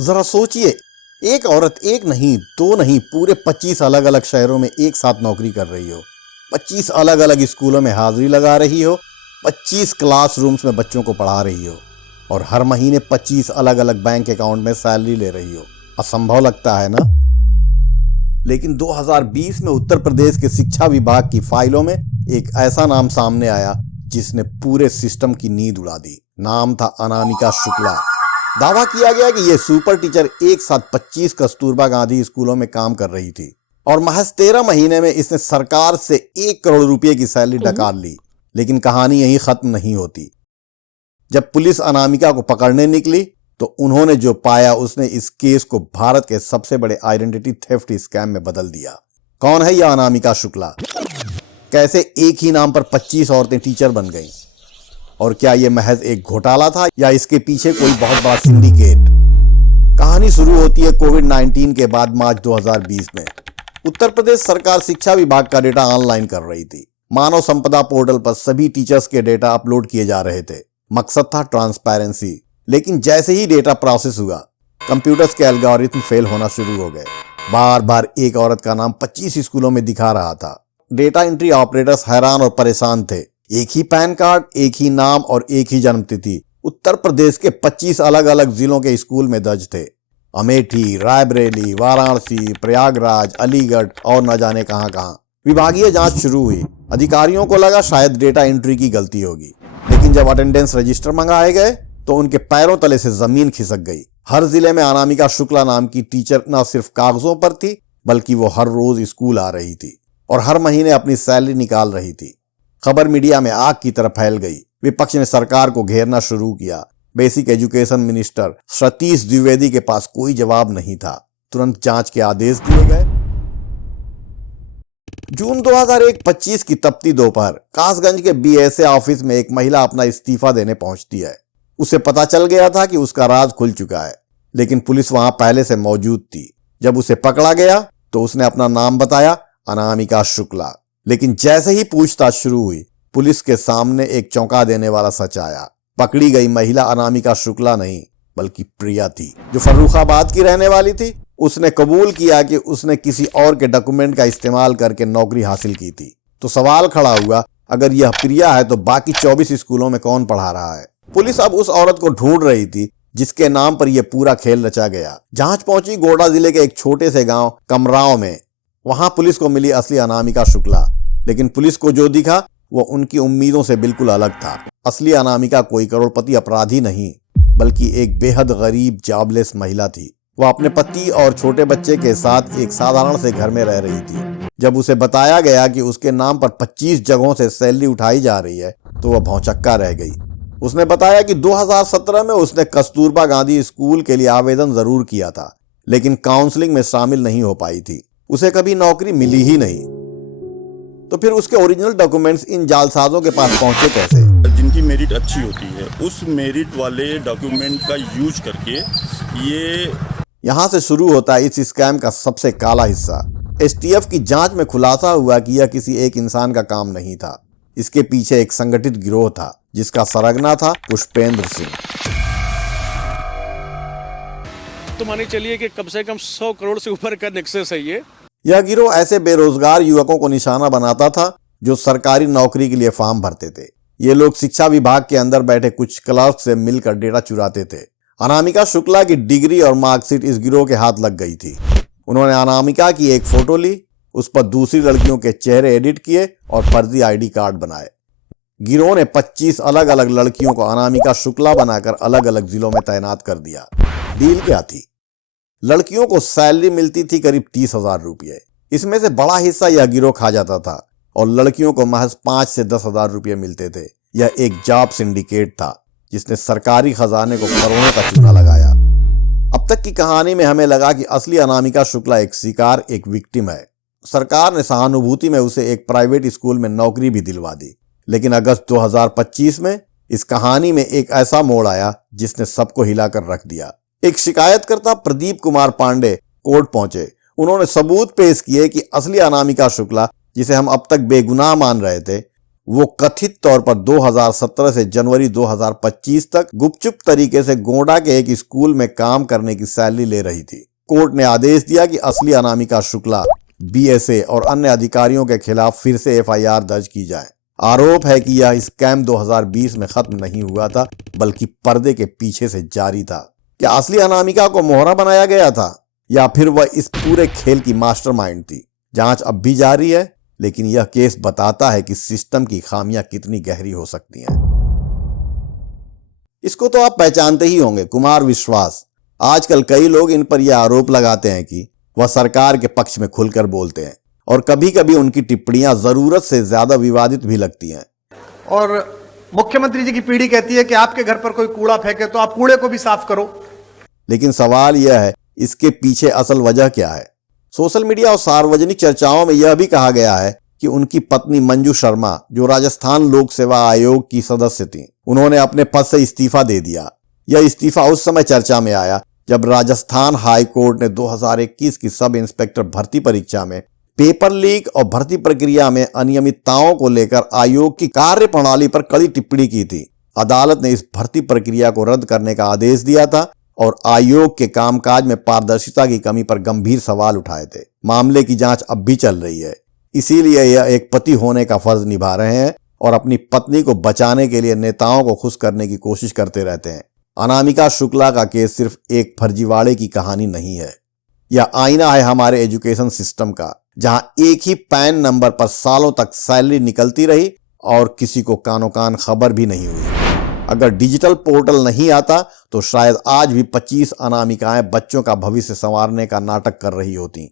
जरा सोचिए, एक औरत एक नहीं, दो नहीं, पूरे 25 अलग अलग शहरों में एक साथ नौकरी कर रही हो, 25 अलग अलग स्कूलों में हाजिरी लगा रही हो, 25 क्लासरूम्स में बच्चों को पढ़ा रही हो और हर महीने 25 अलग अलग बैंक अकाउंट में सैलरी ले रही हो। असंभव लगता है ना? लेकिन 2020 में उत्तर प्रदेश के शिक्षा विभाग की फाइलों में एक ऐसा नाम सामने आया जिसने पूरे सिस्टम की नींद उड़ा दी। नाम था अनामिका शुक्ला। दावा किया गया कि यह सुपर टीचर एक साथ 25 कस्तूरबा गांधी स्कूलों में काम कर रही थी और महज 13 महीने में इसने सरकार से 1 करोड़ रुपए की सैलरी डकार ली। लेकिन कहानी यहीं खत्म नहीं होती। जब पुलिस अनामिका को पकड़ने निकली तो उन्होंने जो पाया उसने इस केस को भारत के सबसे बड़े आइडेंटिटी थेफ्ट स्कैम में बदल दिया। कौन है यह अनामिका शुक्ला? कैसे एक ही नाम पर 25 औरतें टीचर बन गईं? और क्या यह महज एक घोटाला था या इसके पीछे कोई बहुत बड़ा सिंडिकेट? कहानी शुरू होती है कोविड-19 के बाद मार्च 2020 में। उत्तर प्रदेश सरकार शिक्षा विभाग का डेटा ऑनलाइन कर रही थी। मानव संपदा पोर्टल पर सभी टीचर्स के डेटा अपलोड किए जा रहे थे। मकसद था ट्रांसपेरेंसी। लेकिन जैसे ही डेटा प्रोसेस हुआ, कंप्यूटर्स के एल्गोरिथम फेल होना शुरू हो गए। बार बार एक औरत का नाम 25 स्कूलों में दिखा रहा था। डेटा एंट्री ऑपरेटर्स हैरान और परेशान थे। एक ही पैन कार्ड, एक ही नाम और एक ही जन्मतिथि उत्तर प्रदेश के 25 अलग अलग जिलों के स्कूल में दर्ज थे। अमेठी, रायबरेली, वाराणसी, प्रयागराज, अलीगढ़ और न जाने कहां कहां। विभागीय जांच शुरू हुई। अधिकारियों को लगा शायद डेटा एंट्री की गलती होगी, लेकिन जब अटेंडेंस रजिस्टर मंगाए गए तो उनके पैरों तले से जमीन खिसक गई। हर जिले में अनामिका शुक्ला नाम की टीचर न सिर्फ कागजों पर थी, बल्कि वो हर रोज स्कूल आ रही थी और हर महीने अपनी सैलरी निकाल रही थी। खबर मीडिया में आग की तरह फैल गई। विपक्ष ने सरकार को घेरना शुरू किया। Basic education minister Satish Dwivedi के पास कोई जवाब नहीं था। तुरंत जांच के आदेश दिए गए। जून 2021 की तपती दोपहर कासगंज के बीएसए ऑफिस में एक महिला अपना इस्तीफा देने पहुंचती है। उसे पता चल गया था कि उसका राज खुल चुका है, लेकिन पुलिस वहां पहले से मौजूद थी। जब उसे पकड़ा गया तो उसने अपना नाम बताया, अनामिका शुक्ला। लेकिन जैसे ही पूछताछ शुरू हुई, पुलिस के सामने एक चौंका देने वाला सच आया। पकड़ी गई महिला अनामिका शुक्ला नहीं, बल्कि प्रिया थी, जो फर्रुखाबाद की रहने वाली थी। उसने कबूल किया कि उसने किसी और के डॉक्यूमेंट का इस्तेमाल करके नौकरी हासिल की थी। तो सवाल खड़ा हुआ, अगर यह प्रिया है तो बाकी 24 स्कूलों में कौन पढ़ा रहा है? पुलिस अब उस औरत को ढूंढ रही थी जिसके नाम पर यह पूरा खेल रचा गया। जांच पहुंची गोड्डा जिले के एक छोटे से गांव कमराव में। वहां पुलिस को मिली असली अनामिका शुक्ला, लेकिन पुलिस को जो दिखा वो उनकी उम्मीदों से बिल्कुल अलग था। असली अनामिका कोई करोड़पति अपराधी नहीं, बल्कि एक बेहद गरीब जॉबलेस महिला थी। वह अपने पति और छोटे बच्चे के साथ एक साधारण से घर में रह रही थी। जब उसे बताया गया कि उसके नाम पर 25 जगहों से सैलरी उठाई जा रही है तो वह भौंचक्का रह गई। उसने बताया कि 2017 में उसने कस्तूरबा गांधी स्कूल के लिए आवेदन जरूर किया था, लेकिन काउंसलिंग में शामिल नहीं हो पाई थी। उसे कभी नौकरी मिली ही नहीं। तो फिर उसके ओरिजिनल डॉक्यूमेंट्स इन जालसाजों के पास पहुंचे कैसे? जिनकी मेरिट अच्छी होती है उस मेरिट वाले डॉक्यूमेंट का यूज करके यहां से शुरू होता है इस स्कैम का सबसे काला हिस्सा। एसटीएफ की जांच में खुलासा हुआ कि यह किसी एक इंसान का काम नहीं था। इसके पीछे एक संगठित गिरोह था जिसका सरगना था पुष्पेंद्र सिंह। तो मानिए चलिए कि कम से कम 100 करोड़ से ऊपर का नेक्सस है ये। यह गिरोह ऐसे बेरोजगार युवकों को निशाना बनाता था जो सरकारी नौकरी के लिए फॉर्म भरते थे। ये लोग शिक्षा विभाग के अंदर बैठे कुछ क्लर्क से मिलकर डेटा चुराते थे। अनामिका शुक्ला की डिग्री और मार्कशीट इस गिरोह के हाथ लग गई थी। उन्होंने अनामिका की एक फोटो ली, उस पर दूसरी लड़कियों के चेहरे एडिट किए और फर्जी आईडी कार्ड बनाए। गिरोह ने 25 अलग अलग लड़कियों को अनामिका शुक्ला बनाकर अलग अलग जिलों में तैनात कर दिया। डील क्या थी? लड़कियों को सैलरी मिलती थी करीब 30,000 रुपये। इसमें से बड़ा हिस्सा यह गिरोह खा जाता था और लड़कियों को महज 5 से 10,000 रुपये मिलते थे। यह एक जॉब सिंडिकेट था जिसने सरकारी खजाने को करोड़ों का चूना लगाया। अब तक की कहानी में हमें लगा कि असली अनामिका शुक्ला एक शिकार, एक विक्टिम है। सरकार ने सहानुभूति में उसे एक प्राइवेट स्कूल में नौकरी भी दिलवा दी। लेकिन अगस्त 2025 में इस कहानी में एक ऐसा मोड़ आया जिसने सबको हिलाकर रख दिया। एक शिकायतकर्ता प्रदीप कुमार पांडे कोर्ट पहुंचे। उन्होंने सबूत पेश किए कि असली अनामिका शुक्ला, जिसे हम अब तक बेगुनाह मान रहे थे, वो कथित तौर पर 2017 से जनवरी 2025 तक गुपचुप तरीके से गोंडा के एक स्कूल में काम करने की सैलरी ले रही थी। कोर्ट ने आदेश दिया कि असली अनामिका शुक्ला, बीएसए और अन्य अधिकारियों के खिलाफ फिर से एफआईआर दर्ज की जाए। आरोप है कि यह स्कैम 2020 में खत्म नहीं हुआ था, बल्कि पर्दे के पीछे से जारी था। क्या असली अनामिका को मोहरा बनाया गया था या फिर वह इस पूरे खेल की मास्टरमाइंड थी? जांच अब भी जारी है, लेकिन यह केस बताता है कि सिस्टम की खामियां कितनी गहरी हो सकती हैं। इसको तो आप पहचानते ही होंगे, कुमार विश्वास। आजकल कई लोग इन पर यह आरोप लगाते हैं कि वह सरकार के पक्ष में खुलकर बोलते हैं और कभी कभी उनकी टिप्पणियां जरूरत से ज्यादा विवादित भी लगती हैं। और मुख्यमंत्री जी की पीढ़ी कहती है कि आपके घर पर कोई कूड़ा फेंके तो आप कूड़े को भी साफ करो। लेकिन सवाल यह है, इसके पीछे असल वजह क्या है? सोशल मीडिया और सार्वजनिक चर्चाओं में यह भी कहा गया है कि उनकी पत्नी मंजू शर्मा, जो राजस्थान लोक सेवा आयोग की सदस्य थीं, उन्होंने अपने पद से इस्तीफा दे दिया। यह इस्तीफा उस समय चर्चा में आया जब राजस्थान हाई कोर्ट ने 2021 की सब इंस्पेक्टर भर्ती परीक्षा में पेपर लीक और भर्ती प्रक्रिया में अनियमितताओं को लेकर आयोग की कार्यप्रणाली पर कड़ी टिप्पणी की थी। अदालत ने इस भर्ती प्रक्रिया को रद्द करने का आदेश दिया था और आयोग के कामकाज में पारदर्शिता की कमी पर गंभीर सवाल उठाए थे। मामले की जांच अब भी चल रही है, इसीलिए यह एक पति होने का फर्ज निभा रहे हैं और अपनी पत्नी को बचाने के लिए नेताओं को खुश करने की कोशिश करते रहते हैं। अनामिका शुक्ला का केस सिर्फ एक फर्जीवाड़े की कहानी नहीं है, यह आईना है हमारे एजुकेशन सिस्टम का, जहां एक ही पैन नंबर पर सालों तक सैलरी निकलती रही और किसी को कानो कान खबर भी नहीं हुई। अगर डिजिटल पोर्टल नहीं आता तो शायद आज भी 25 अनामिकाएं बच्चों का भविष्य संवारने का नाटक कर रही होती।